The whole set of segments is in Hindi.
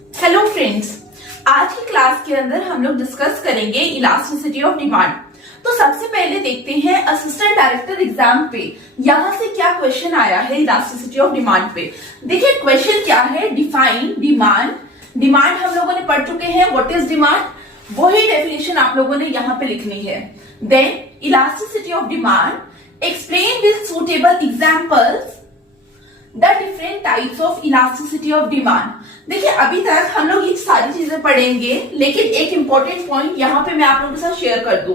हेलो फ्रेंड्स, आज की क्लास के अंदर हम लोग डिस्कस करेंगे इलास्टिसिटी ऑफ डिमांड। तो सबसे पहले देखते हैं असिस्टेंट डायरेक्टर एग्जाम पे यहां से क्या क्वेश्चन आया है इलास्टिसिटी ऑफ डिमांड पे। देखिए क्वेश्चन क्या है, डिफाइन डिमांड। डिमांड हम लोगों ने पढ़ चुके हैं, व्हाट इज डिमांड, वही डेफिनेशन आप लोगों ने यहाँ पे लिखनी है। Then elasticity of demand, explain with suitable examples the different types of elasticity of demand. देखिए अभी तक हम लोग ये सारी चीजें पढ़ेंगे, लेकिन एक इंपॉर्टेंट पॉइंट यहाँ पे मैं आप लोगों के साथ शेयर कर दूं।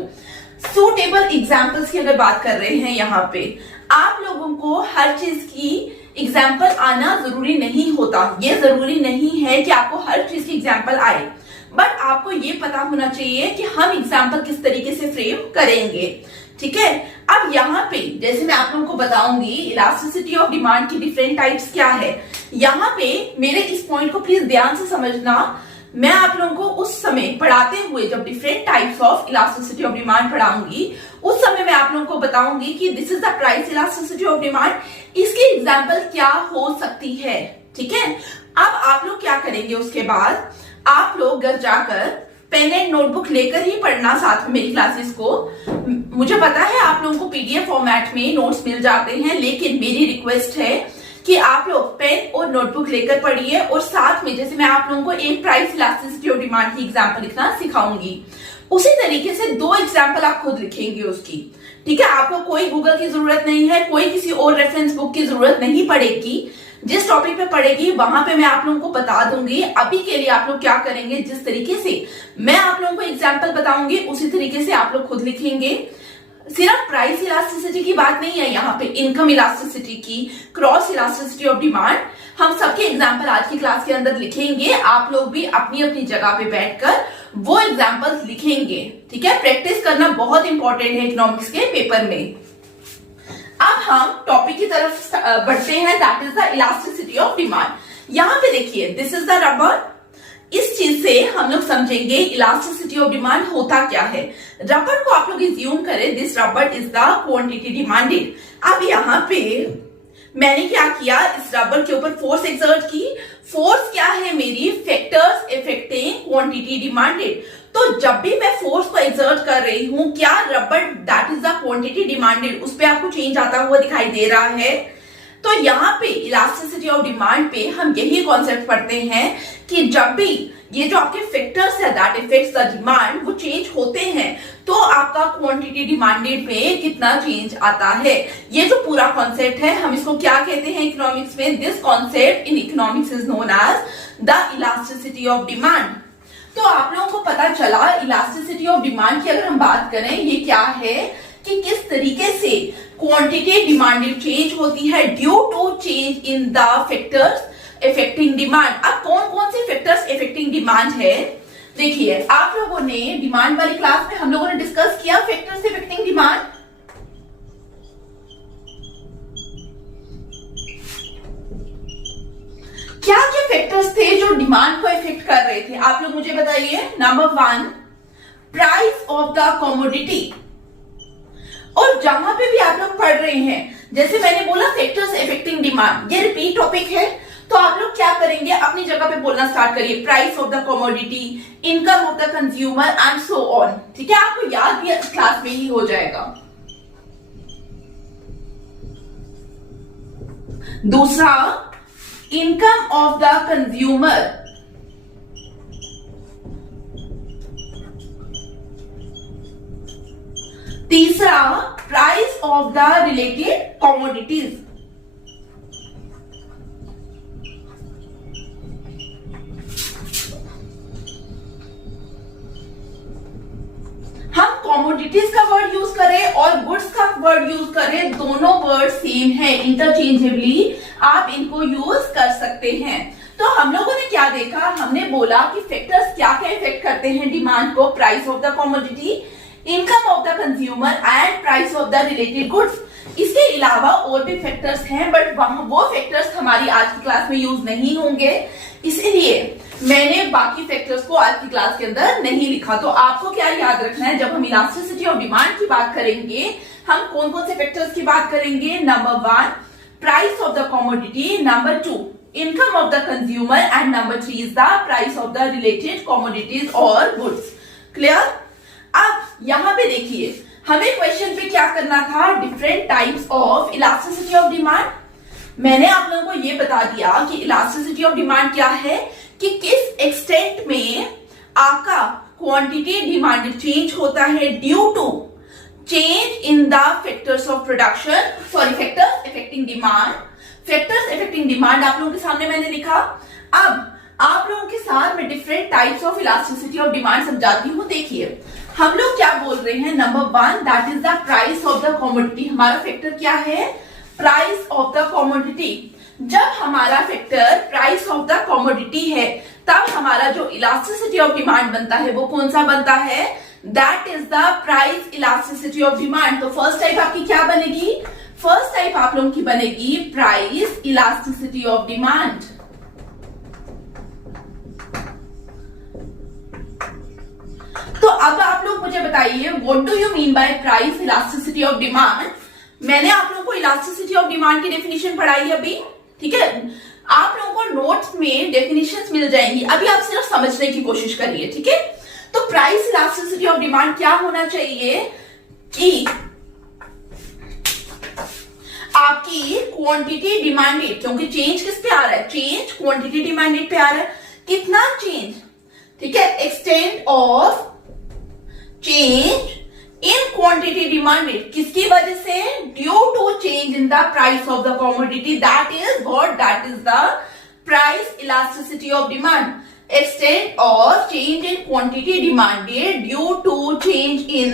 सूटेबल एग्जाम्पल्स की अगर बात कर रहे हैं यहाँ पे, आप लोगों को हर चीज की एग्जाम्पल आना जरूरी नहीं होता। ये जरूरी नहीं है कि आपको हर चीज की एग्जाम्पल आए, बट आपको ये पता होना चाहिए कि हम एग्जाम्पल किस तरीके से फ्रेम करेंगे। ठीक है, अब यहाँ पे जैसे मैं आप लोगों को बताऊंगी इलास्टिसिटी ऑफ डिमांड की डिफरेंट टाइप्स क्या है। यहाँ पे मेरे इस पॉइंट को प्लीज ध्यान से समझना। मैं आप लोगों को उस समय पढ़ाते हुए जब different types of elasticity of demand पढ़ाऊंगी, उस समय मैं आप लोगों को बताऊंगी कि this is the price elasticity of demand, इसकी एग्जाम्पल क्या हो सकती है। ठीक है, अब आप लोग क्या करेंगे, उसके बाद आप लोग घर जाकर पेन एंड नोटबुक लेकर ही पढ़ना साथ में मेरी क्लासेस को। मुझे पता है आप लोगों को पीडीएफ फॉर्मेट में नोट्स मिल जाते हैं, लेकिन मेरी रिक्वेस्ट है कि आप लोग पेन और नोटबुक लेकर पढ़िए, और साथ में जैसे मैं आप लोगों को एक प्राइस इलास्टिसिटी ऑफ डिमांड की एग्जांपल लिखना सिखाऊंगी, उसी तरीके से 2 एग्जांपल आप खुद लिखेंगे उसकी। ठीक है, आपको कोई गूगल की जरूरत नहीं है, कोई किसी और रेफरेंस बुक की जरूरत नहीं पड़ेगी। जिस टॉपिक पे पढ़ेगी वहां पे मैं आप लोगों को बता दूंगी। अभी के लिए आप लोग क्या करेंगे, जिस तरीके से मैं आप लोगों को एग्जांपल बताऊंगी उसी तरीके से आप लोग खुद लिखेंगे। सिर्फ प्राइस इलास्टिसिटी की बात नहीं है यहाँ पे, इनकम इलास्टिसिटी की, क्रॉस इलास्टिसिटी ऑफ डिमांड, हम सबके एग्जाम्पल आज की क्लास के अंदर लिखेंगे। आप लोग भी अपनी अपनी जगह पे बैठकर वो एग्जाम्पल्स लिखेंगे। ठीक है, प्रैक्टिस करना बहुत इंपॉर्टेंट है इकोनॉमिक्स के पेपर में। अब हम टॉपिक की तरफ बढ़ते हैं, that is the elasticity of demand. यहाँ पे देखिए दिस इज द रबर। इस चीज से हम लोग समझेंगे इलास्टिसिटी ऑफ डिमांड होता क्या है। रबर को आप लोग एज्यूम करें, this rubber is the quantity demanded. अब यहाँ पे मैंने क्या किया, इस रबर के ऊपर फोर्स एक्सर्ट की। फोर्स क्या है मेरी, फैक्टर्स अफेक्टिंग क्वांटिटी डिमांडेड। तो जब भी मैं फोर्स को एक्सर्ट कर रही हूं, क्या rubber that is the quantity demanded उस पे आपको चेंज आता हुआ दिखाई दे रहा है। तो यहाँ पे इलास्टिसिटी ऑफ डिमांड पे हम यही कॉन्सेप्ट पढ़ते हैं कि जब भी ये जो आपके फैक्टर्स है दैट इफेक्ट्स द डिमांड वो चेंज होते हैं, तो आपका क्वांटिटी डिमांडेड में कितना चेंज आता है। ये जो पूरा कॉन्सेप्ट है हम इसको क्या कहते हैं इकोनॉमिक्स में, this concept in economics is known as the elasticity of demand. तो आप लोगों को पता चला इलास्टिसिटी ऑफ डिमांड की अगर हम बात करें, ये क्या है कि किस तरीके से क्वांटिटी डिमांडेड चेंज होती है due to change in the factors affecting demand. अब कौन कौन से फैक्टर्स अफेक्टिंग डिमांड है, देखिए आप लोगों ने डिमांड वाली क्लास में हम लोगों ने डिस्कस किया फैक्टर्स अफेक्टिंग डिमांड। क्या क्या फैक्टर्स थे जो डिमांड को इफेक्ट कर रहे थे, आप लोग मुझे बताइए। Number 1 price of the commodity. और जहां पे भी आप लोग पढ़ रहे हैं, जैसे मैंने बोला फैक्टर्स अफेक्टिंग डिमांड, ये रिपीट टॉपिक है, तो आप लोग क्या करेंगे, अपनी जगह पे बोलना स्टार्ट करिए। Price of the commodity, income of the consumer and so on. ठीक है, आपको याद भी क्लास में ही हो जाएगा। दूसरा इनकम ऑफ द कंज्यूमर। तीसरा price of the related commodities. हम कमोडिटीज का वर्ड यूज करें और गुड्स का वर्ड यूज करें, दोनों वर्ड सेम है, इंटरचेंजेबली आप इनको यूज कर सकते हैं। तो हम लोगों ने क्या देखा, हमने बोला कि फैक्टर्स क्या क्या इफेक्ट करते हैं डिमांड को, price of the commodity, income of the consumer and price of the related goods. इसके अलावा और भी फैक्टर्स हैं, बट वहां वो फैक्टर्स हमारी आज की क्लास में यूज नहीं होंगे, इसलिए मैंने बाकी फैक्टर्स को आज की क्लास के अंदर नहीं लिखा। तो आपको क्या याद रखना है, जब हम इलास्टिसिटी ऑफ डिमांड की बात करेंगे, हम कौन कौन से फैक्टर्स की बात करेंगे। Number 1 price of the commodity, number 2 income of the consumer, and number 3 is the price of the related commodities or goods. Clear? अब यहाँ पे देखिए हमें क्वेश्चन पे क्या करना था, different types of elasticity of demand. मैंने आप लोगों को ये बता दिया कि इलास्टिसिटी ऑफ डिमांड क्या है, कि किस एक्सटेंट में आपका क्वांटिटी डिमांड चेंज होता है due to change in the factors of production, sorry factors affecting demand. Factors affecting demand आप लोगों के सामने मैंने लिखा। अब आप लोगों के साथ मैं different types of elasticity of demand समझाती हूँ। देखिए हम लोग क्या बोल रहे हैं, number 1 that is the price of the commodity. हमारा फैक्टर क्या है, प्राइस ऑफ द कमोडिटी। जब हमारा factor price of the commodity है तब हमारा जो इलास्टिसिटी ऑफ डिमांड बनता है वो कौन सा बनता है, that is the price elasticity of demand. तो फर्स्ट टाइप आपकी क्या बनेगी, फर्स्ट टाइप आप लोगों की बनेगी प्राइस इलास्टिसिटी ऑफ डिमांड। तो अब आप लोग मुझे बताइए what do you mean by price elasticity of demand. मैंने आप लोगों को इलास्टिसिटी ऑफ डिमांड की डेफिनेशन पढ़ाई अभी, ठीक है। आप लोगों को नोट्स में डेफिनेशंस मिल जाएंगी, अभी आप सिर्फ समझने की कोशिश करिए, ठीक है। तो प्राइस इलास्टिसिटी ऑफ डिमांड क्या होना चाहिए कि आपकी क्वांटिटी डिमांडेड, क्योंकि चेंज किस पे आ रहा है, चेंज क्वांटिटी डिमांडेड पे आ रहा है, कितना चेंज, ठीक है, extent of change in quantity demanded, किसकी वजह से, due to change in the price of the commodity, that is what, that is the price elasticity of demand. Extent of change in quantity demanded due to change in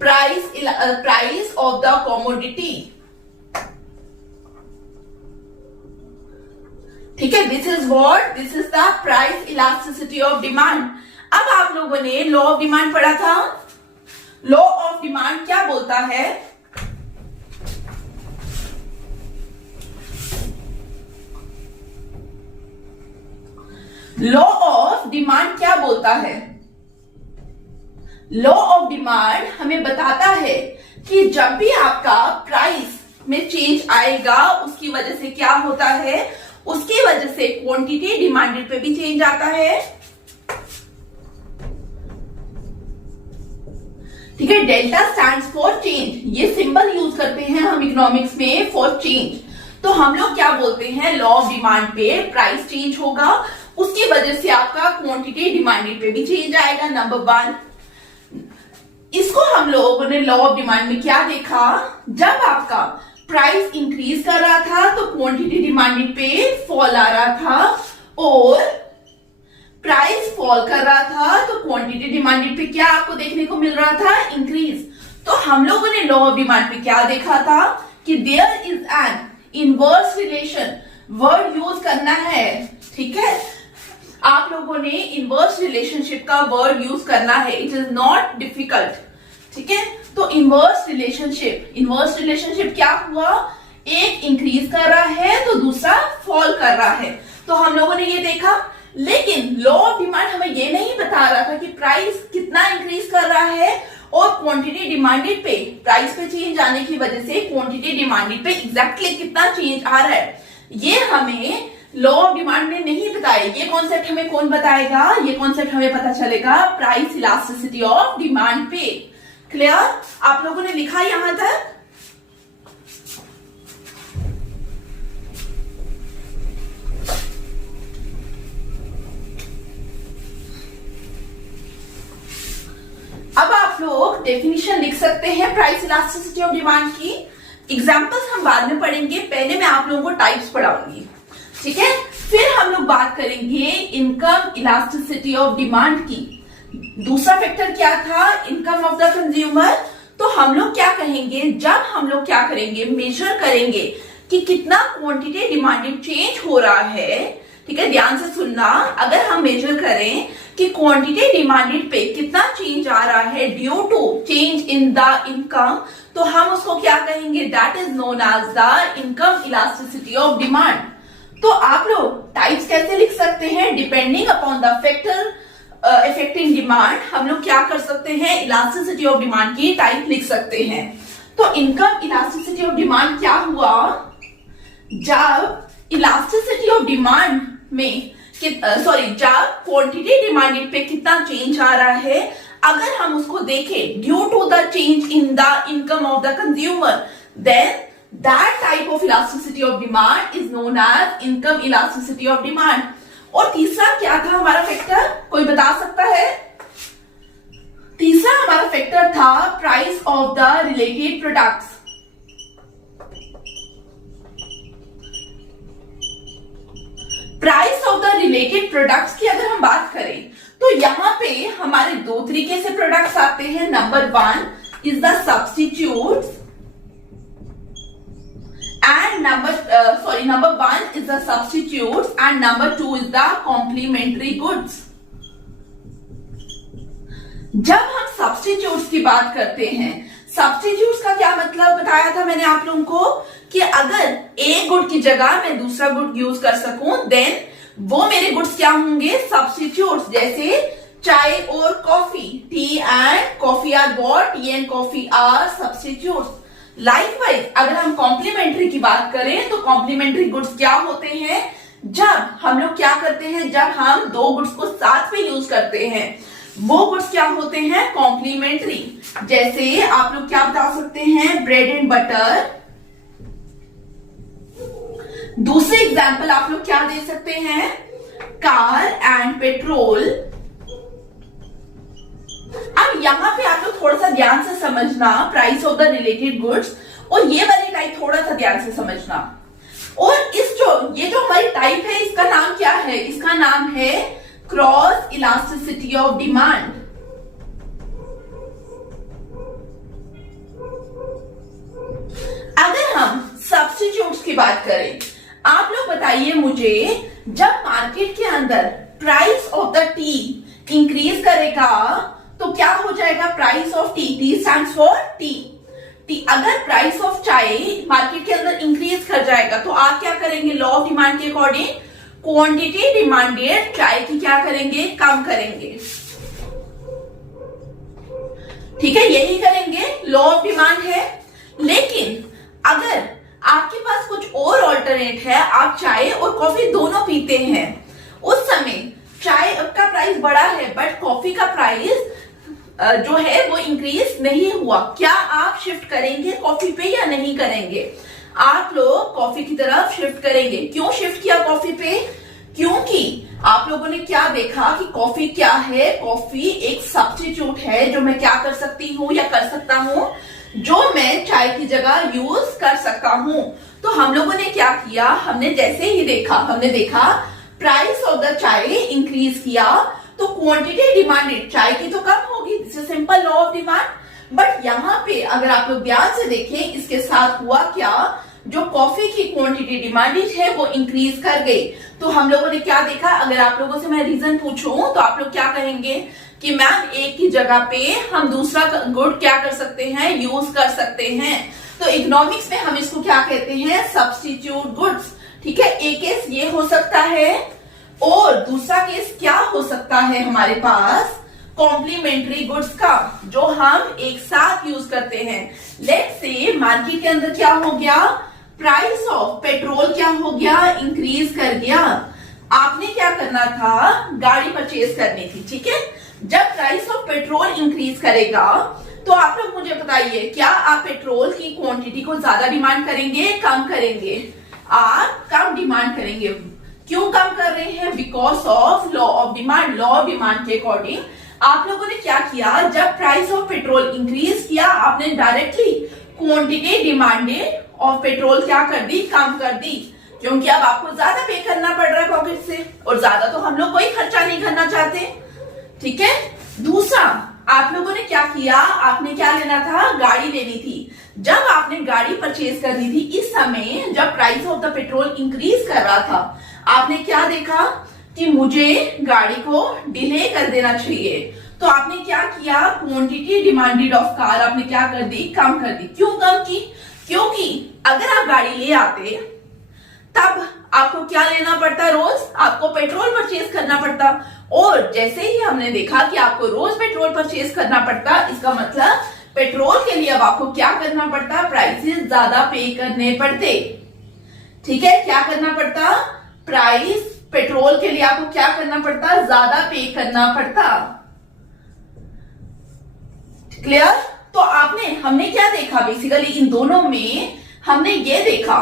price of the commodity, ठीक है। This is what, this is the price elasticity of demand. अब आप लोगों ने लॉ ऑफ डिमांड पढ़ा था। लॉ ऑफ डिमांड क्या बोलता है, लॉ ऑफ डिमांड क्या बोलता है, लॉ ऑफ डिमांड हमें बताता है कि जब भी आपका प्राइस में चेंज आएगा उसकी वजह से क्या होता है, उसकी वजह से क्वांटिटी डिमांडेड पे भी चेंज आता है, ठीक है। डेल्टा स्टैंड्स फॉर चेंज, ये सिंबल यूज करते हैं हम इकोनॉमिक्स में फॉर चेंज। तो हम लोग क्या बोलते हैं, लॉ ऑफ डिमांड पे प्राइस चेंज होगा, उसकी वजह से आपका क्वांटिटी डिमांडेड पे भी चेंज आएगा, नंबर 1। इसको हम लोगों ने लॉ ऑफ डिमांड में क्या देखा, जब आपका प्राइस इंक्रीज कर रहा था तो क्वांटिटी डिमांडेड पे फॉल आ रहा था, और प्राइस फॉल कर रहा था तो क्वांटिटी डिमांडेड पे क्या आपको देखने को मिल रहा था, इंक्रीज। तो हम लोगों ने लॉ ऑफ डिमांड पे क्या देखा था कि there is an inverse relation, word use करना है, ठीक है। आप लोगों ने इनवर्स रिलेशनशिप का वर्ड यूज करना है, इट इज नॉट डिफिकल्ट, ठीक है। तो इनवर्स रिलेशनशिप क्या हुआ, एक इंक्रीज कर रहा है तो दूसरा फॉल कर रहा है। तो हम लोगों ने ये देखा, लेकिन लॉ ऑफ डिमांड हमें ये नहीं बता रहा था कि प्राइस कितना इंक्रीज कर रहा है और क्वांटिटी डिमांडेड पे, प्राइस पे चेंज आने की वजह से क्वांटिटी डिमांडेड पे एग्जैक्टली कितना चेंज आ रहा है, ये हमें लॉ ऑफ डिमांड ने नहीं बताया। ये कॉन्सेप्ट हमें कौन बताएगा, ये कॉन्सेप्ट हमें पता चलेगा प्राइस इलास्टिसिटी ऑफ डिमांड पे। क्लियर, आप लोगों ने लिखा यहां तक। अब आप लोग डेफिनेशन लिख सकते हैं प्राइस इलास्टिसिटी ऑफ डिमांड की। एग्जांपल्स हम बाद में पढ़ेंगे, पहले मैं आप लोगों को टाइप्स पढ़ाऊंगी, ठीक है। फिर हम लोग बात करेंगे इनकम इलास्टिसिटी ऑफ डिमांड की। दूसरा फैक्टर क्या था, इनकम ऑफ द कंज्यूमर। तो हम लोग क्या कहेंगे, जब हम लोग क्या करेंगे, मेजर करेंगे कि कितना क्वांटिटी डिमांडेड चेंज हो रहा है, ठीक है, ध्यान से सुनना। अगर हम मेजर करें कि क्वांटिटी डिमांडेड पे कितना चेंज आ रहा है due to change in the income, तो हम उसको क्या कहेंगे, that is known as the income elasticity of demand. तो आप लोग टाइप्स कैसे लिख सकते हैं, depending upon the factor affecting demand, हम लोग क्या कर सकते हैं, इलास्टिसिटी ऑफ डिमांड की टाइप लिख सकते हैं। तो इनकम इलास्टिसिटी ऑफ डिमांड क्या हुआ, जब इलास्टिसिटी ऑफ डिमांड में जब क्वांटिटी डिमांडेड पे कितना चेंज आ रहा है, अगर हम उसको देखें due to the change in the income of the consumer, then that type of elasticity of demand is known as income elasticity of demand. और तीसरा क्या था हमारा फैक्टर, कोई बता सकता है? तीसरा हमारा फैक्टर था price of the related products. Price of the related products की अगर हम बात करें तो यहां पे हमारे दो तरीके से प्रोडक्ट्स आते हैं। Number 1 is the substitutes and number 1 is the substitutes and number 2 is the complementary goods. जब हम सब्स्टिट्यूट्स की बात करते हैं, सब्स्टिट्यूट्स का क्या मतलब बताया था मैंने आप लोगों को कि अगर एक गुड की जगह मैं दूसरा गुड यूज कर सकूं, देन वो मेरे गुड्स क्या होंगे? सब्स्टिट्यूट्स। जैसे चाय और coffee, tea and coffee are what? Tea and coffee are substitutes. Likewise अगर हम कॉम्प्लीमेंट्री की बात करें तो कॉम्प्लीमेंट्री गुड्स क्या होते हैं? जब हम लोग क्या करते हैं, जब हम दो गुड्स को साथ में यूज करते हैं, वो गुड्स क्या होते हैं? कॉम्प्लीमेंट्री। जैसे आप लोग क्या बता सकते हैं? Bread and butter. दूसरे एग्जाम्पल आप लोग क्या दे सकते हैं? Car and petrol. अब यहां पे आप लोग थोड़ा सा ध्यान से समझना price of the related goods, और ये वाली टाइप थोड़ा सा ध्यान से समझना। और ये जो हमारी टाइप है, इसका नाम क्या है? इसका नाम है क्रॉस इलास्टिसिटी ऑफ डिमांड। अगर हम सब्स्टिट्यूट्स की बात करें, आप लोग बताइए मुझे, जब मार्केट के अंदर price of the T increase करेगा तो क्या हो जाएगा? Price of T. T stands for T. अगर प्राइस ऑफ चाय मार्केट के अंदर इंक्रीज कर जाएगा तो आप क्या करेंगे? लॉ ऑफ डिमांड के अकॉर्डिंग क्वांटिटी डिमांडेड चाय की क्या करेंगे? कम करेंगे। ठीक है, यही करेंगे, लॉ ऑफ डिमांड है। लेकिन अगर आपके पास कुछ और ऑल्टरनेट है, आप चाय और कॉफी दोनों पीते हैं, उस समय चाय का प्राइस बढ़ा है बट कॉफी का प्राइस जो है वो इंक्रीज नहीं हुआ, क्या आप शिफ्ट करेंगे कॉफी पे या नहीं करेंगे? आप लोग कॉफी की तरफ शिफ्ट करेंगे। क्यों शिफ्ट किया कॉफी पे? क्योंकि आप लोगों ने क्या देखा कि कॉफी क्या है? कॉफी एक सब्स्टिट्यूट है जो मैं क्या कर सकती हूँ या कर सकता हूँ, जो मैं चाय की जगह यूज कर सकता हूं। तो हम लोगों ने क्या किया? हमने जैसे ही देखा प्राइस ऑफ द चाय इंक्रीज किया तो क्वांटिटी डिमांडेड चाय की तो कम होगी। This is simple law of demand. But यहाँ पे अगर आप लोग ध्यान से देखें, इसके साथ हुआ क्या? जो कॉफी की क्वांटिटी डिमांडेड है वो इंक्रीज कर गई। तो हम लोगों ने क्या देखा? अगर आप लोगों से मैं रीजन पूछूं तो आप लोग क्या कहेंगे कि मैम एक ही जगह पे हम दूसरा गुड क्या कर सकते हैं? यूज कर सकते हैं। तो इकोनॉमिक्स में हम इसको क्या कहते हैं? Substitute goods. ठीक है, एक केस ये हो सकता है और दूसरा केस क्या हो सकता है हमारे पास? कॉम्प्लीमेंट्री गुड्स का, जो हम एक साथ यूज करते हैं। लेट्स से मार्केट के अंदर क्या हो गया? प्राइस ऑफ पेट्रोल क्या हो गया? इंक्रीज कर गया। आपने क्या करना था? गाड़ी परचेज करनी थी। ठीक है, जब प्राइस ऑफ पेट्रोल इंक्रीज करेगा तो आप लोग मुझे बताइए, क्या आप पेट्रोल की क्वांटिटी को ज्यादा डिमांड करेंगे, कम करेंगे? आप कम डिमांड करेंगे। क्यों कम कर रहे हैं? Because of law of demand. Law of demand के अकॉर्डिंग आप लोगों ने क्या किया? जब प्राइस ऑफ पेट्रोल इंक्रीज किया, आपने directly quantity demanded of petrol क्या कर दी? कम कर दी। क्योंकि अब आपको ज्यादा पे करना पड़ रहा है पॉकेट से, और ज्यादा तो हम लोग कोई खर्चा नहीं करना चाहते। ठीक है, दूसरा आप लोगों ने क्या किया? आपने क्या लेना था? गाड़ी लेनी थी। जब आपने गाड़ी परचेज करनी थी, इस समय जब price of the petrol increase कर रहा था, आपने क्या देखा कि मुझे गाड़ी को डिले कर देना चाहिए। तो आपने क्या किया? क्वांटिटी डिमांडेड ऑफ कार आपने क्या कर दी? कम कर दी। क्यों कम की? क्योंकि अगर आप गाड़ी ले आते तब आपको क्या लेना पड़ता? रोज आपको पेट्रोल परचेज करना पड़ता। और जैसे ही हमने देखा कि आपको रोज पेट्रोल परचेज करना पड़ता, इसका मतलब पेट्रोल के लिए अब आपको क्या करना पड़ता? प्राइसेस ज्यादा पे करने पड़ते। ठीक है, क्या करना पड़ता, प्राइस पेट्रोल के लिए आपको क्या करना पड़ता, ज्यादा पे करना पड़ता। क्लियर। तो हमने क्या देखा बेसिकली इन दोनों में, हमने ये देखा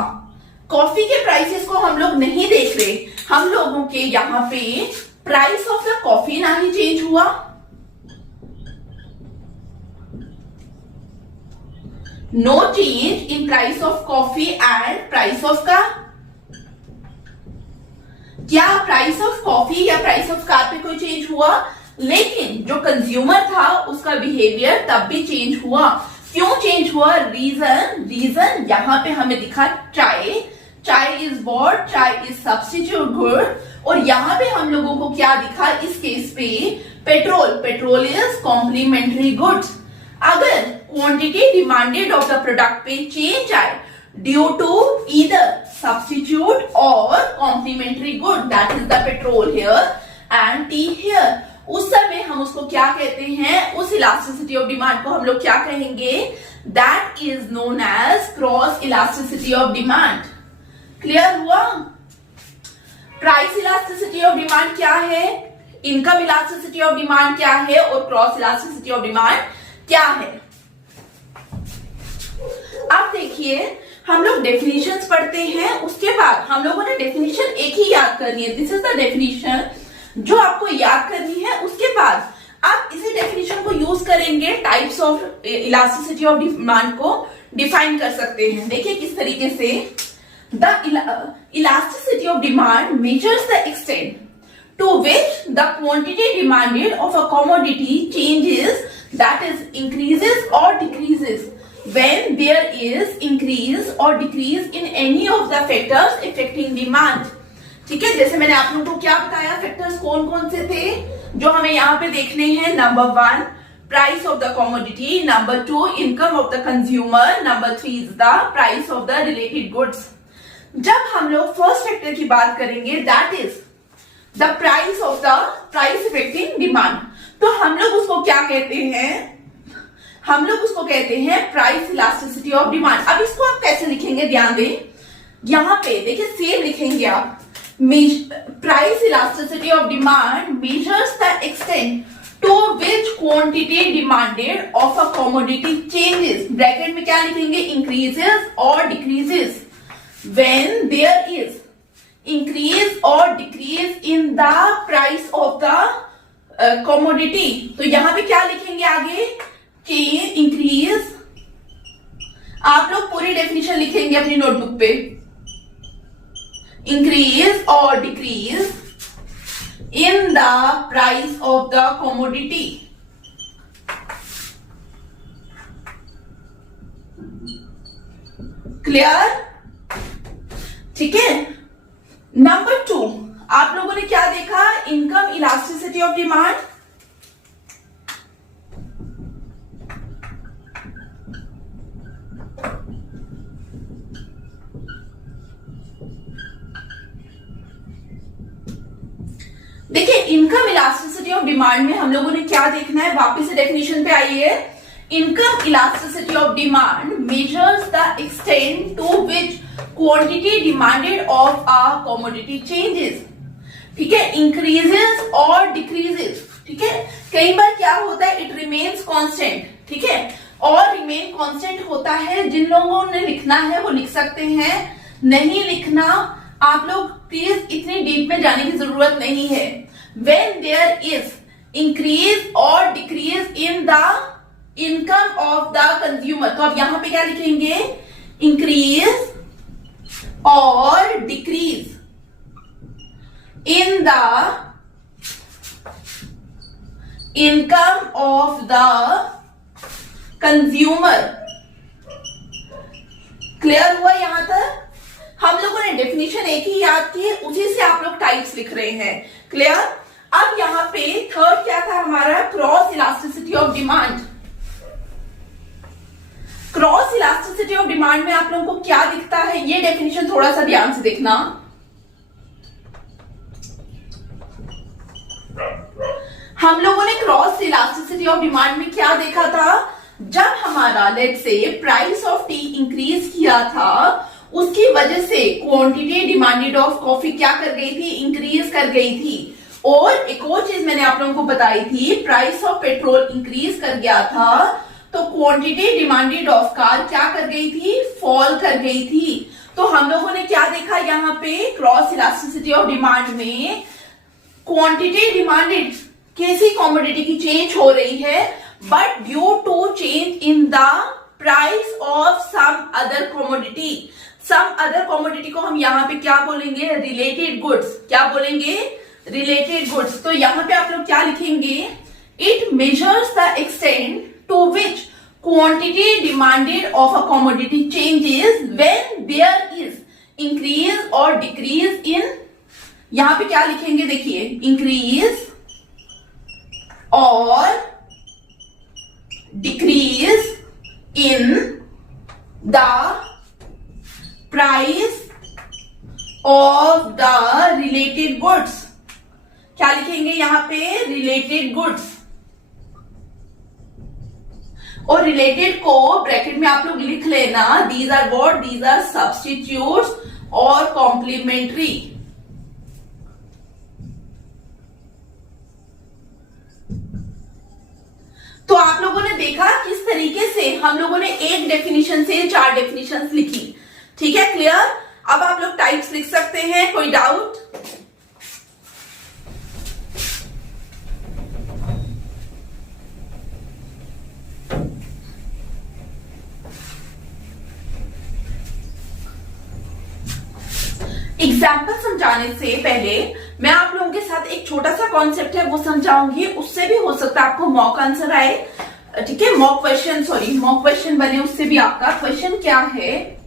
कॉफी के प्राइसेस को हम लोग नहीं देख रहे, हम लोगों के यहाँ पे प्राइस ऑफ द कॉफी ना ही चेंज हुआ, no change in price of coffee and price of car. क्या प्राइस ऑफ कॉफी या प्राइस ऑफ कार पे कोई चेंज हुआ, लेकिन जो कंज्यूमर था उसका बिहेवियर तब भी चेंज हुआ। क्यों चेंज हुआ, रीजन यहां पे हमें दिखा चाय इज व्हाट, चाय इज सब्स्टिट्यूट गुड, और यहां पे हम लोगों को क्या दिखा इस केस पे, पेट्रोल इज कॉम्प्लीमेंट्री गुड्स। अगर quantity demanded of the product पे चेंज आए ड्यू टू ईदर सब्स्टिट्यूट और complementary good, that is the petrol here and tea here, उस समय हम उसको क्या कहते हैं, उस इलास्टिसिटी ऑफ डिमांड को हम लोग क्या कहेंगे, that is known as cross elasticity of demand. Clear हुआ। प्राइस इलास्टिसिटी ऑफ डिमांड क्या है, इनकम इलास्टिसिटी ऑफ डिमांड क्या है, और क्रॉस इलास्टिसिटी ऑफ डिमांड क्या है। अब देखिए हम लोग डेफिनेशंस पढ़ते हैं, उसके बाद हम लोगों ने डेफिनेशन एक ही याद करनी है, दिस इज द डेफिनेशन जो आपको याद करनी है। उसके बाद आप इसी डेफिनेशन को यूज करेंगे types of elasticity of demand को डिफाइन कर सकते हैं। देखिए किस तरीके से, the elasticity of demand measures the extent to which the quantity demanded of a commodity changes, that is increases और decreases when there is increase or decrease in any of the factors affecting demand। ठीक है, जैसे मैंने आप लोगों को क्या बताया, फैक्टर्स कौन कौन से थे जो हमें यहाँ पे देखने हैं। Number 1 price of the commodity, number 2 income of the consumer, number 3 is the price of the related goods. जब हम लोग फर्स्ट फैक्टर की बात करेंगे, that is the price of the price affecting demand, तो हम लोग उसको क्या कहते हैं, हम लोग उसको कहते हैं प्राइस इलास्टिसिटी ऑफ डिमांड। अब इसको आप कैसे लिखेंगे, ध्यान दें, यहां पे देखिए सेम लिखेंगे आप, price elasticity of demand measures the extent to which quantity demanded of a commodity changes, bracket में क्या लिखेंगे, इंक्रीजेस और decreases, when there is increase और decrease in the price of the commodity. तो यहां पे क्या लिखेंगे आगे, इंक्रीज, आप लोग पूरी डेफिनेशन लिखेंगे अपनी नोटबुक पे, इंक्रीज और decrease in the price of the commodity. Clear, ठीक है। नंबर 2 आप लोगों ने क्या देखा, इनकम इलास्टिसिटी ऑफ डिमांड। देखिए इनकम इलास्टिसिटी ऑफ डिमांड में हम लोगों ने क्या देखना है, वापस से डेफिनेशन पे आइए। Income elasticity of demand measures the extent to which quantity demanded of a commodity changes. ठीक है, इंक्रीजेस और डिक्रीजेस। ठीक है, कई बार क्या होता है, इट रिमेन्स कांस्टेंट। ठीक है, और रिमेन कांस्टेंट होता है, जिन लोगों ने लिखना है वो लिख सकते हैं, नहीं लिखना आप लोग प्लीज इतनी डीप में जाने की जरूरत नहीं है। When there is increase or decrease in the income of the consumer, तो अब यहां पे क्या लिखेंगे, increase और decrease in the income of the consumer। Clear हुआ यहां तक? हम लोगों ने डेफिनेशन एक ही याद की है, उसी से आप लोग टाइप्स लिख रहे हैं। क्लियर। अब यहां पे थर्ड क्या था हमारा, cross elasticity of demand. Cross elasticity of demand में आप लोगों को क्या दिखता है, ये डेफिनेशन थोड़ा सा ध्यान से देखना। हम लोगों ने क्रॉस इलास्टिसिटी ऑफ डिमांड में क्या देखा था, जब हमारा लेट से प्राइस ऑफ टी इंक्रीज किया था, उसकी वजह से क्वांटिटी डिमांडेड ऑफ कॉफी क्या कर गई थी, इंक्रीज कर गई थी। और एक और चीज मैंने आप लोगों को बताई थी, प्राइस ऑफ पेट्रोल इंक्रीज कर गया था, तो क्वांटिटी डिमांडेड ऑफ कार क्या कर गई थी, फॉल कर गई थी। तो हम लोगों ने क्या देखा यहाँ पे, क्रॉस इलास्टिसिटी ऑफ डिमांड में क्वांटिटी डिमांडेड किसी कॉमोडिटी की चेंज हो रही है, but due to change in the price of some other commodity. Some other commodity को हम यहाँ पे क्या बोलेंगे, रिलेटेड गुड्स। क्या बोलेंगे, रिलेटेड गुड्स। तो यहाँ पे आप लोग क्या लिखेंगे, it measures the extent to which quantity demanded of a commodity changes when there is increase or decrease in, यहां पे क्या लिखेंगे देखिए, increase or decrease in the price of the related goods। क्या लिखेंगे यहां पे, related goods। और रिलेटेड को ब्रैकेट में आप लोग लिख लेना, these are what, these are substitutes और कॉम्प्लीमेंट्री। तो आप लोगों ने देखा किस तरीके से हम लोगों ने एक डेफिनेशन से 4 डेफिनेशंस लिखी। ठीक है, क्लियर। अब आप लोग टाइप्स लिख सकते हैं, कोई डाउट? एग्जाम्पल समझाने से पहले मैं आप लोगों के साथ एक छोटा सा कॉन्सेप्ट है वो समझाऊंगी, उससे भी हो सकता है आपको मॉक आंसर आए। ठीक है, मॉक क्वेश्चन बने, उससे भी आपका क्वेश्चन क्या है,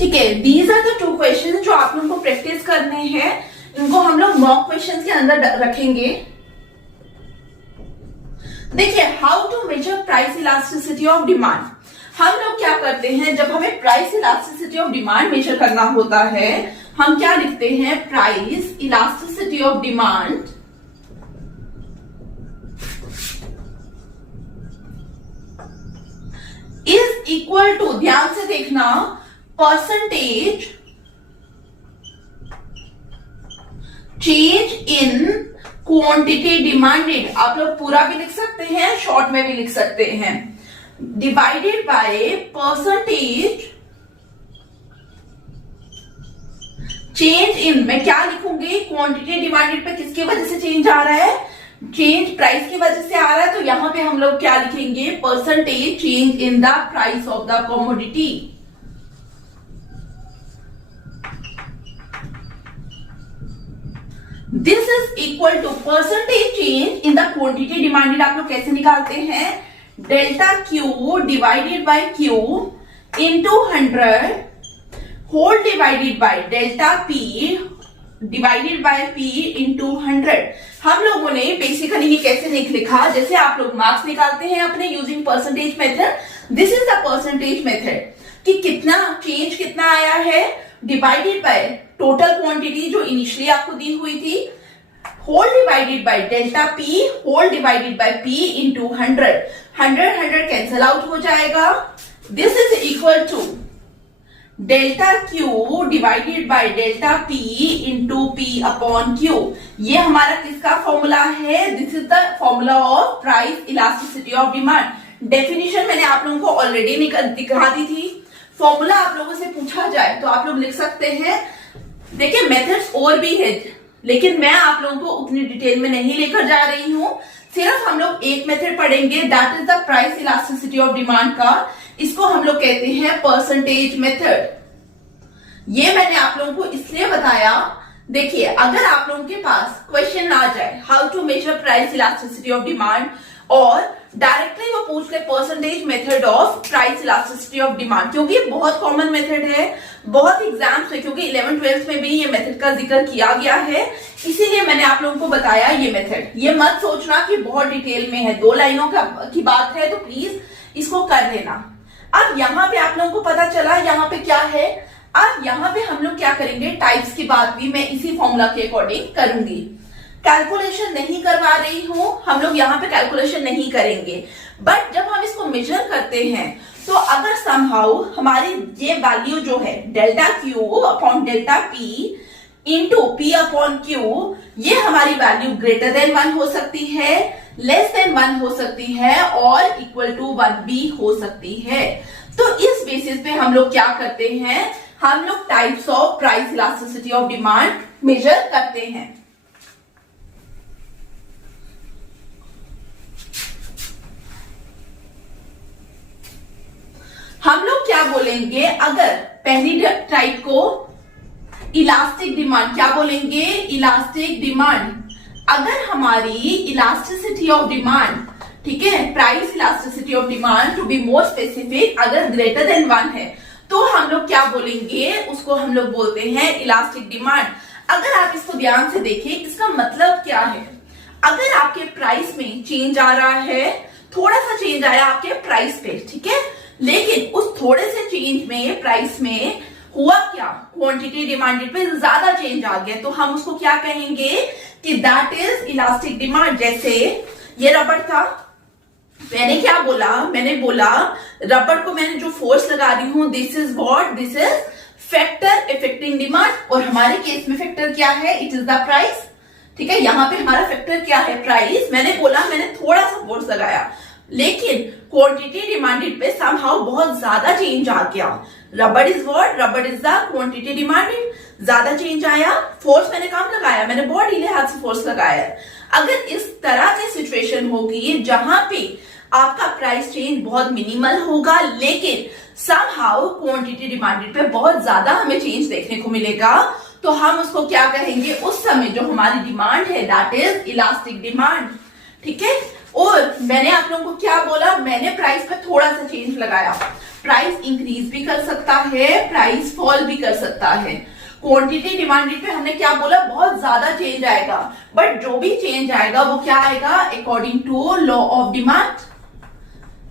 ठीक है। दीज आर द 2 क्वेश्चन जो आप लोगों को प्रैक्टिस करने हैं, इनको हम लोग मॉक क्वेश्चन के अंदर रखेंगे। देखिए, how to measure price elasticity of demand. हम लोग क्या करते हैं, जब हमें price elasticity of demand measure करना होता है, हम क्या लिखते हैं, price elasticity of demand is equal to, ध्यान से देखना, percentage change in quantity demanded. आप लोग पूरा भी लिख सकते हैं, शॉर्ट में भी लिख सकते हैं, डिवाइडेड बाय परसेंटेज चेंज इन। मैं क्या लिखूंगी, क्वांटिटी डिमांडेड पे किसकी वजह से चेंज आ रहा है, चेंज प्राइस की वजह से आ रहा है, तो यहां पे हम लोग क्या लिखेंगे, percentage change in the price of the commodity. This is equal to percentage change in the quantity demanded. आप लोग कैसे निकालते हैं, delta Q divided by Q into 100 whole divided by delta P divided by P into 100। हम लोगों ने बेसिकली ये कैसे लिखा, जैसे आप लोग मार्क्स निकालते हैं अपने using percentage method. This is the percentage method कि कितना चेंज कितना आया है, डिवाइडेड बाय टोटल क्वांटिटी जो इनिशियली आपको दी हुई थी, whole divided by delta P whole divided by P into 100। 100 cancel out हो जाएगा। This is equal to delta Q divided by delta P into P upon Q. ये हमारा किसका फॉर्मूला है, this is the formula of price elasticity of demand. Definition मैंने आप लोगों को ऑलरेडी दिखा दी थी। फॉर्मूला आप लोगों से पूछा जाए तो आप लोग लिख सकते हैं। देखिए, मेथड्स और भी है, लेकिन मैं आप लोगों को उतनी डिटेल में नहीं लेकर जा रही हूं। सिर्फ हम लोग एक मेथड पढ़ेंगे, that is the price elasticity of demand का। इसको हम लोग कहते हैं परसेंटेज मेथड। ये मैंने आप लोगों को इसलिए बताया, देखिए अगर आप लोगों के पास क्वेश्चन आ जाए how to measure price elasticity of demand और डायरेक्टली वो पूछ ले percentage method of price elasticity of demand, क्योंकि ये बहुत कॉमन मेथड है, बहुत एग्जाम्स में, क्योंकि 11th-12th में भी ये मेथड का जिक्र किया गया है, इसीलिए मैंने आप लोगों को बताया ये मेथड। ये मत सोचना कि बहुत डिटेल में है, 2 लाइनों की बात है, तो प्लीज इसको कर लेना। अब यहाँ पे आप लोगों को पता चला यहाँ पे क्या है। अब यहाँ पे हम लोग क्या करेंगे, टाइप्स की बात भी मैं इसी फॉर्मूला के अकॉर्डिंग करूंगी। कैलकुलेशन नहीं करवा रही हूं, हम लोग यहाँ पे कैलकुलेशन नहीं करेंगे, बट जब हम इसको मेजर करते हैं तो अगर समहाउ हमारी ये वैल्यू जो है delta Q upon delta P into P upon Q, ये हमारी वैल्यू ग्रेटर देन 1 हो सकती है, लेस देन 1 हो सकती है और इक्वल टू 1 भी हो सकती है। तो इस बेसिस पे हम लोग क्या करते हैं, हम लोग types of price elasticity of demand measure करते हैं। हम लोग क्या बोलेंगे, अगर पहली टाइप को इलास्टिक डिमांड, क्या बोलेंगे, इलास्टिक डिमांड। अगर हमारी इलास्टिसिटी ऑफ डिमांड, ठीक है, price elasticity of demand to be more specific, अगर ग्रेटर देन 1 है तो हम लोग क्या बोलेंगे, उसको हम लोग बोलते हैं इलास्टिक डिमांड। अगर आप इसको ध्यान से देखें, इसका मतलब क्या है, अगर आपके प्राइस में चेंज आ रहा है, थोड़ा सा चेंज आया आपके प्राइस पे, ठीक है, लेकिन उस थोड़े से चेंज में प्राइस में हुआ क्या, क्वांटिटी डिमांडेड पे ज्यादा चेंज आ गया, तो हम उसको क्या कहेंगे कि दैट इज इलास्टिक डिमांड। जैसे ये रबड़ था, मैंने क्या बोला, मैंने बोला रबड़ को मैंने जो फोर्स लगा रही हूं, this is what, this is factor affecting demand, और हमारे केस में फैक्टर क्या है, इट इज द प्राइस, ठीक है, यहाँ पे हमारा फैक्टर क्या है, प्राइस। मैंने बोला मैंने थोड़ा सा फोर्स लगाया, लेकिन क्वांटिटी डिमांडेड पे समहाउ बहुत ज्यादा चेंज आ गया। रबड़ इज व्हाट, रबड़ इज द क्वांटिटी डिमांडेड, ज्यादा चेंज आया, फोर्स मैंने कम लगाया, मैंने बहुत ढीले हाथ से फोर्स लगाया। अगर इस तरह की सिचुएशन होगी जहां पे आपका प्राइस चेंज बहुत मिनिमल होगा, लेकिन समहाउ क्वांटिटी डिमांडेड पे बहुत ज्यादा हमें चेंज देखने को मिलेगा, तो हम उसको क्या कहेंगे, उस समय जो हमारी डिमांड है दैट इज इलास्टिक डिमांड, ठीक है। और मैंने आप लोगों को क्या बोला, मैंने प्राइस पे थोड़ा सा चेंज लगाया, प्राइस इंक्रीज भी कर सकता है, प्राइस फॉल भी कर सकता है। क्वांटिटी डिमांडेड पे हमने क्या बोला, बहुत ज्यादा चेंज आएगा, बट जो भी चेंज आएगा वो क्या आएगा, according to law of demand.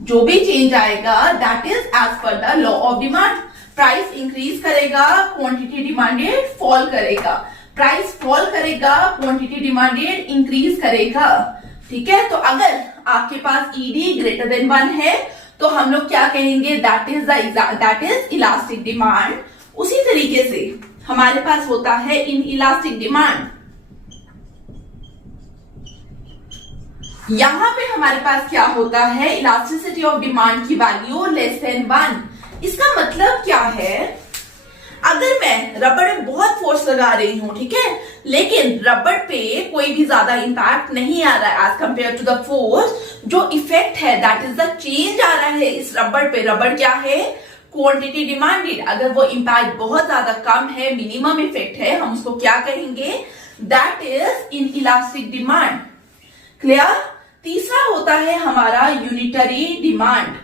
जो भी चेंज आएगा that is as per the law of demand. Price increase करेगा, क्वांटिटी डिमांडेड फॉल करेगा, प्राइस फॉल करेगा, क्वांटिटी डिमांडेड इंक्रीज करेगा, ठीक है। तो अगर आपके पास ईडी ग्रेटर देन 1 है तो हम लोग क्या कहेंगे, दैट इज इलास्टिक डिमांड। उसी तरीके से हमारे पास होता है इन इलास्टिक डिमांड, यहां पे हमारे पास क्या होता है, इलास्टिसिटी ऑफ डिमांड की वैल्यू लेस देन 1। इसका मतलब क्या है, अगर मैं रबड़ में बहुत फोर्स लगा रही हूं, ठीक है, लेकिन रबड़ पे कोई भी ज्यादा इंपैक्ट नहीं आ रहा है as compare to the force, जो इफेक्ट है दैट इज द चेंज आ रहा है इस रबड़ पे। रबड़ क्या है, क्वांटिटी डिमांडेड, अगर वो इंपैक्ट बहुत ज्यादा कम है, मिनिमम इफेक्ट है, हम उसको क्या कहेंगे, that is in elastic demand. Clear. तीसरा होता है हमारा यूनिटरी डिमांड।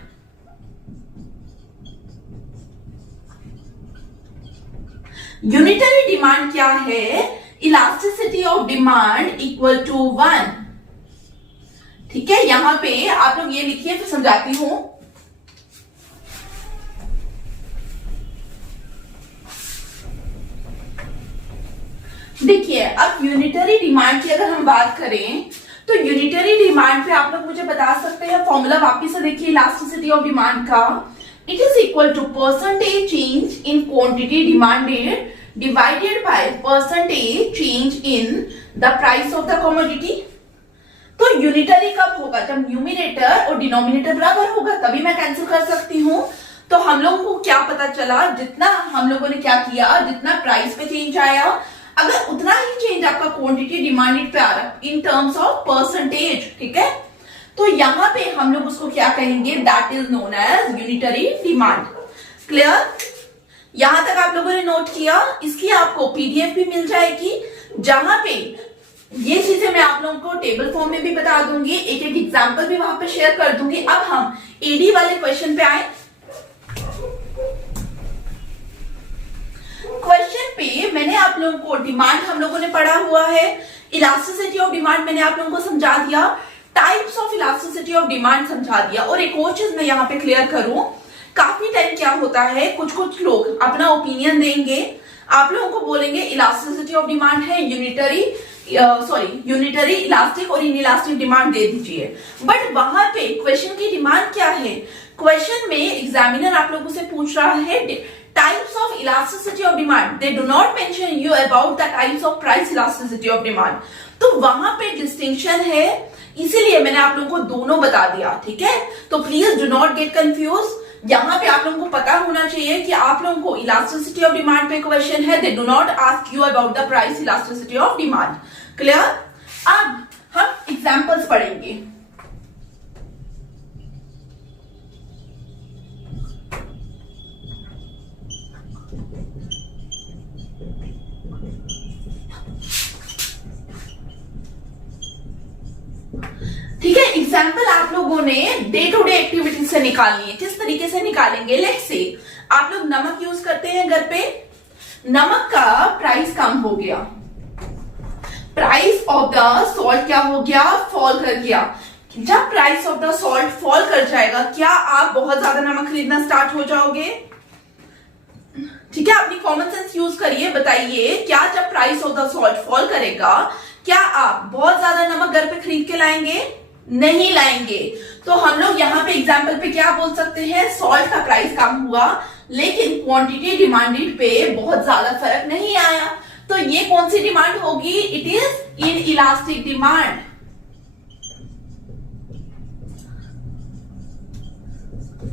यूनिटरी डिमांड क्या है, elasticity of demand equal to 1, ठीक है। यहां पे आप लोग ये लिखिए, फिर समझाती हूं। देखिए अब यूनिटरी डिमांड की अगर हम बात करें तो यूनिटरी डिमांड पे आप लोग मुझे बता सकते हैं, फॉर्मूला वापिस से देखिए इलास्टिसिटी ऑफ डिमांड का, it is equal to percentage change in quantity demanded divided by percentage change in the price of the commodity. तो यूनिटरी कब होगा, जब न्यूमिनेटर और डिनोमिनेटर बराबर होगा, तभी मैं कैंसिल कर सकती हूं। तो हम लोगों को क्या पता चला, जितना हम लोगों ने क्या किया, जितना प्राइस पे चेंज आया, अगर उतना ही चेंज आपका क्वांटिटी डिमांडेड पे आ रहा है इन टर्म्स ऑफ परसेंटेज, ठीक है, तो यहां पे हम लोग उसको क्या कहेंगे, that is known as unitary demand. Clear. यहां तक आप लोगों ने नोट किया। इसकी आपको पीडीएफ भी मिल जाएगी, जहां पे ये चीजें मैं आप लोगों को टेबल फॉर्म में भी बता दूंगी, एक एक एग्जांपल भी वहां पे शेयर कर दूंगी। अब हम एडी वाले क्वेश्चन पे आए। क्वेश्चन पे मैंने आप लोगों को डिमांड हम लोगों ने पढ़ा हुआ है, इलास्टिसिटी ऑफ डिमांड मैंने आप लोगों को समझा दिया, types of elasticity of demand समझा दिया। और एक और चीज मैं यहाँ पे क्लियर करूं, काफी टाइम क्या होता है, कुछ कुछ लोग अपना ओपिनियन देंगे, आप लोगों को बोलेंगे इलास्टिसिटी ऑफ डिमांड है यूनिटरी इलास्टिक और इनइलास्टिक डिमांड दे दीजिए। बट वहां पे क्वेश्चन की डिमांड क्या है, क्वेश्चन में एग्जामिनर आप लोगों से पूछ रहा है types of elasticity of demand, they do not mention you about the types of price elasticity of demand. तो वहां पे डिस्टिंक्शन है, इसीलिए मैंने आप लोगों को दोनों बता दिया, ठीक है। तो please do not get confuse. यहाँ पे आप लोगों को पता होना चाहिए कि आप लोगों को इलास्टिसिटी ऑफ डिमांड पे क्वेश्चन है, they do not ask you about the price elasticity of demand. Clear. अब हम एग्जांपल्स पढ़ेंगे। ठीक है, एग्जाम्पल आप लोगों ने डे टू डे एक्टिविटीज से निकालनी है। किस तरीके से निकालेंगे, लेट्स से आप लोग नमक यूज करते हैं घर पे, नमक का प्राइस कम हो गया, प्राइस ऑफ द सॉल्ट क्या हो गया, फॉल कर गया। जब price of the salt fall कर जाएगा, क्या आप बहुत ज्यादा नमक खरीदना स्टार्ट हो जाओगे? ठीक है, अपनी कॉमन सेंस यूज करिए, बताइए क्या जब price of the salt fall करेगा, क्या आप बहुत ज्यादा नमक घर पे खरीद के लाएंगे? नहीं लाएंगे। तो हम लोग यहाँ पे एग्जाम्पल पे क्या बोल सकते हैं, सॉल्ट का प्राइस कम हुआ लेकिन क्वांटिटी डिमांडेड पे बहुत ज्यादा फर्क नहीं आया। तो ये कौन सी डिमांड होगी, it is in elastic demand.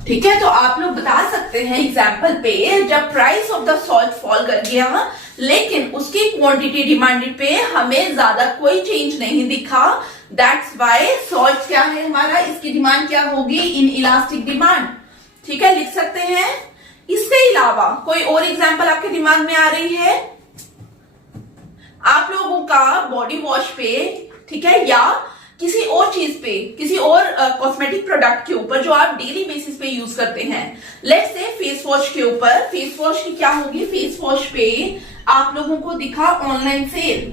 ठीक है, तो आप लोग बता सकते हैं एग्जाम्पल पे, जब price of the salt fall कर गया लेकिन उसकी क्वांटिटी डिमांडेड पे हमें ज्यादा कोई चेंज नहीं दिखा, दैट्स वाई सॉल्ट क्या है हमारा, इसकी डिमांड क्या होगी, इन इलास्टिक डिमांड। ठीक है, लिख सकते हैं। इसके अलावा कोई और एग्जाम्पल आपके दिमाग में आ रही है? आप लोगों का बॉडी वॉश पे, ठीक है, या किसी और चीज पे, किसी और कॉस्मेटिक प्रोडक्ट के ऊपर जो आप डेली बेसिस पे यूज करते हैं, लेट्स से फेस वॉश के ऊपर, फेस वॉश की क्या होगी, फेस वॉश पे आप लोगों को दिखा ऑनलाइन सेल।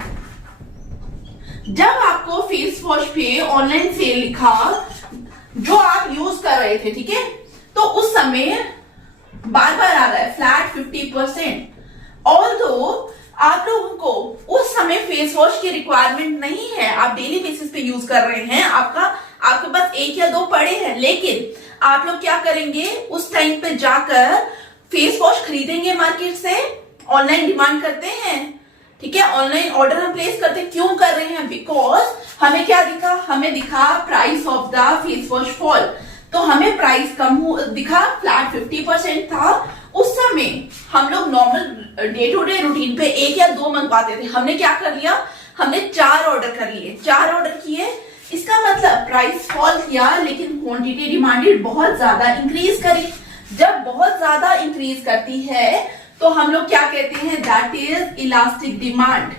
जब आपको फेस वॉश पे ऑनलाइन सेल लिखा जो आप यूज कर रहे थे, ठीक है, तो उस समय बार बार आ रहा है फ्लैट 50%। ऑल्दो आप लोगों को उस समय फेस वॉश की रिक्वायरमेंट नहीं है, आप डेली बेसिस पे यूज कर रहे हैं, आपके पास एक या दो पड़े हैं, लेकिन आप लोग क्या करेंगे, उस टाइम पे जाकर फेस वॉश खरीदेंगे मार्केट से, ऑनलाइन डिमांड करते हैं। ठीक है, ऑनलाइन ऑर्डर हम प्लेस करते हैं, क्यों कर रहे हैं, बिकॉज हमें क्या दिखा, हमें दिखा price of the face wash fall, तो हमें प्राइस कम दिखा, फ्लैट 50% था। उस समय हम लोग normal day to day routine पे एक या दो मंगवाते थे, हमने क्या कर लिया, हमने 4 ऑर्डर कर लिए, 4 ऑर्डर किए, इसका मतलब प्राइस फॉल किया लेकिन क्वांटिटी डिमांडेड बहुत ज्यादा इंक्रीज करी। जब बहुत ज्यादा इंक्रीज करती है तो हम लोग क्या कहते हैं, that is elastic demand.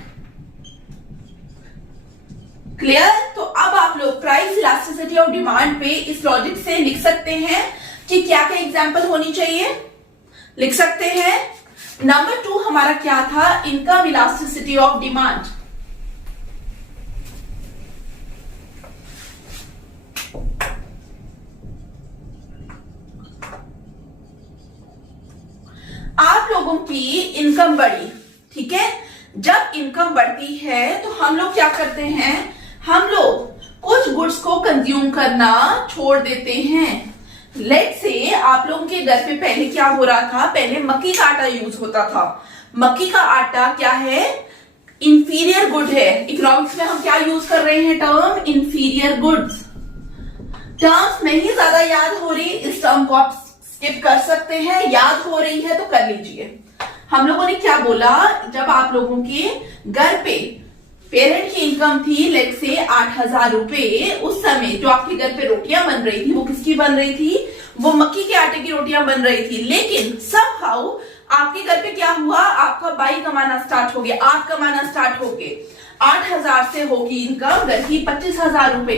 Clear. तो अब आप लोग प्राइस इलास्टिसिटी ऑफ डिमांड पे इस लॉजिक से लिख सकते हैं कि क्या क्या एग्जांपल होनी चाहिए, लिख सकते हैं। नंबर 2 हमारा क्या था, इनकम इलास्टिसिटी ऑफ डिमांड। आप लोगों की इनकम बढ़ी, ठीक है, जब इनकम बढ़ती है तो हम लोग क्या करते हैं, हम लोग कुछ गुड्स को कंज्यूम करना छोड़ देते हैं। लेट्स से आप लोगों के घर पे पहले क्या हो रहा था, पहले मक्की का आटा यूज होता था। मक्की का आटा क्या है, इंफीरियर गुड है। इकोनॉमिक्स में हम क्या यूज कर रहे हैं टर्म, इंफीरियर गुड्स। टर्म्स नहीं ज्यादा याद हो रही, इस टर्म को आप स्किप कर सकते हैं, याद हो रही है तो कर लीजिए। हम लोगों ने क्या बोला, जब आप लोगों के घर पे पेरेंट की इनकम थी लेट से 8,000 रुपए, उस समय जो आपके घर पे रोटियां बन रही थी वो किसकी बन रही थी, वो मक्की के आटे की रोटियां बन रही थी। लेकिन समहाउ आपके घर पे क्या हुआ, आपका भाई कमाना स्टार्ट हो गया, आप कमाना स्टार्ट हो गए, 8,000 से होगी इनकम घर की 25,000 रुपए।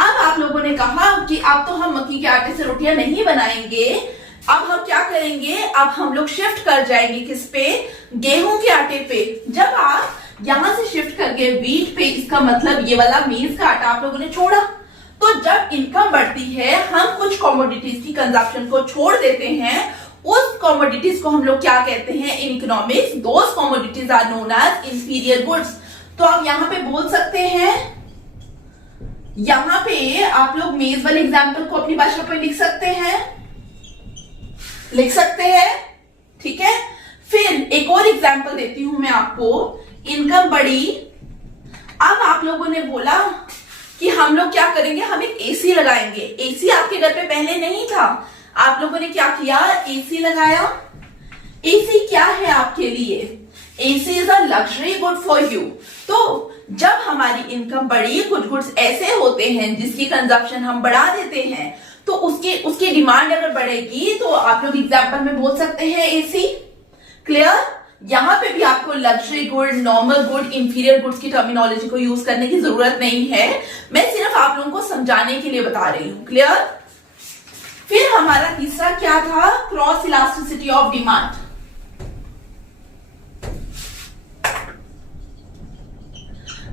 अब आप लोगों ने कहा कि अब तो हम मक्की के आटे से रोटियां नहीं बनाएंगे, अब हम क्या करेंगे, अब हम लोग शिफ्ट कर जाएंगे किस पे, गेहूं के आटे पे। जब आप यहां से शिफ्ट कर गए व्हीट पे, इसका मतलब ये वाला मेज का आटा आप लोगों ने छोड़ा। तो जब इनकम बढ़ती है, हम कुछ कमोडिटीज की कंजप्शन को छोड़ देते हैं, उस कमोडिटीज को हम लोग क्या कहते हैं in economics, those commodities are known as inferior goods. तो आप यहां पे बोल सकते हैं, यहां पे आप लोग मेज वाले एग्जाम्पल को अपनी भाषा पे लिख सकते हैं, लिख सकते हैं, ठीक है। फिर एक और एग्जाम्पल देती हूं मैं आपको, इनकम बढ़ी। अब आप लोगों ने बोला कि हम लोग क्या करेंगे, हम एक एसी लगाएंगे। एसी आपके घर पे पहले नहीं था, आप लोगों ने क्या किया, एसी लगाया। एसी क्या है आपके लिए, AC is a luxury good for you. तो जब हमारी इनकम बढ़ी, कुछ गुड्स ऐसे होते हैं जिसकी कंजप्शन हम बढ़ा देते हैं, तो उसकी डिमांड अगर बढ़ेगी तो आप लोग एग्जाम्पल में बोल सकते हैं एसी। क्लियर। यहां पे भी आपको luxury good, normal good, inferior goods की टर्मिनोलॉजी को यूज करने की जरूरत नहीं है, मैं सिर्फ आप लोगों को समझाने के लिए बता रही हूं। क्लियर। फिर हमारा तीसरा क्या था, cross elasticity of demand.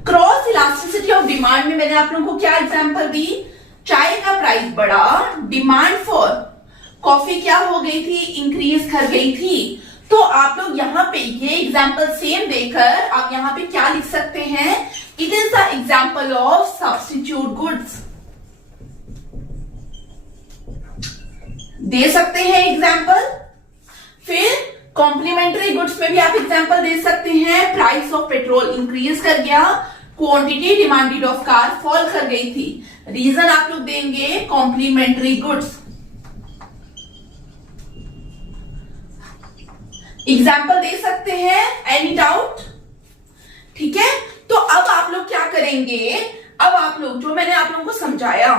Cross elasticity of demand में मैंने आप लोगों को क्या एग्जांपल दी, चाय का प्राइस बढ़ा, डिमांड फॉर कॉफी क्या हो गई थी, इंक्रीज कर गई थी। तो आप लोग यहां पे ये एग्जांपल सेम देकर आप यहां पे क्या लिख सकते हैं, it is the example of substitute goods, दे सकते हैं एग्जांपल। फिर कॉम्प्लीमेंट्री गुड्स में भी आप एग्जांपल दे सकते हैं, प्राइस ऑफ पेट्रोल इंक्रीज कर गया, quantity demanded of car fall कर गई थी। रीजन आप लोग देंगे कॉम्प्लीमेंट्री गुड्स। एग्जाम्पल दे सकते हैं, एनी डाउट, ठीक है। तो अब आप लोग क्या करेंगे, अब आप लोग जो मैंने आप लोगों को समझाया,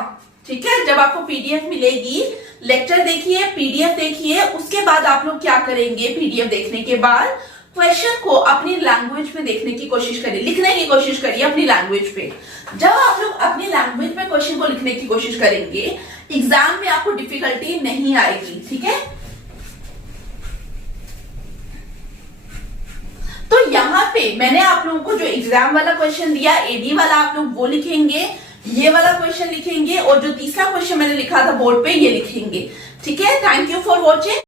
ठीक है, जब आपको पीडीएफ मिलेगी, लेक्चर देखिए, पीडीएफ देखिए, उसके बाद आप लोग क्या करेंगे, पीडीएफ देखने के बाद क्वेश्चन को अपनी लैंग्वेज में देखने की कोशिश करिए, लिखने की कोशिश करिए अपनी लैंग्वेज पे। जब आप लोग अपनी लैंग्वेज में क्वेश्चन को लिखने की कोशिश करेंगे, एग्जाम में आपको डिफिकल्टी नहीं आएगी, ठीक है। तो यहां पे मैंने आप लोगों को जो एग्जाम वाला क्वेश्चन दिया, एडी वाला, आप लोग वो लिखेंगे, ये वाला क्वेश्चन लिखेंगे, और जो तीसरा क्वेश्चन मैंने लिखा था बोर्ड पे ये लिखेंगे, ठीक है। Thank you for watching.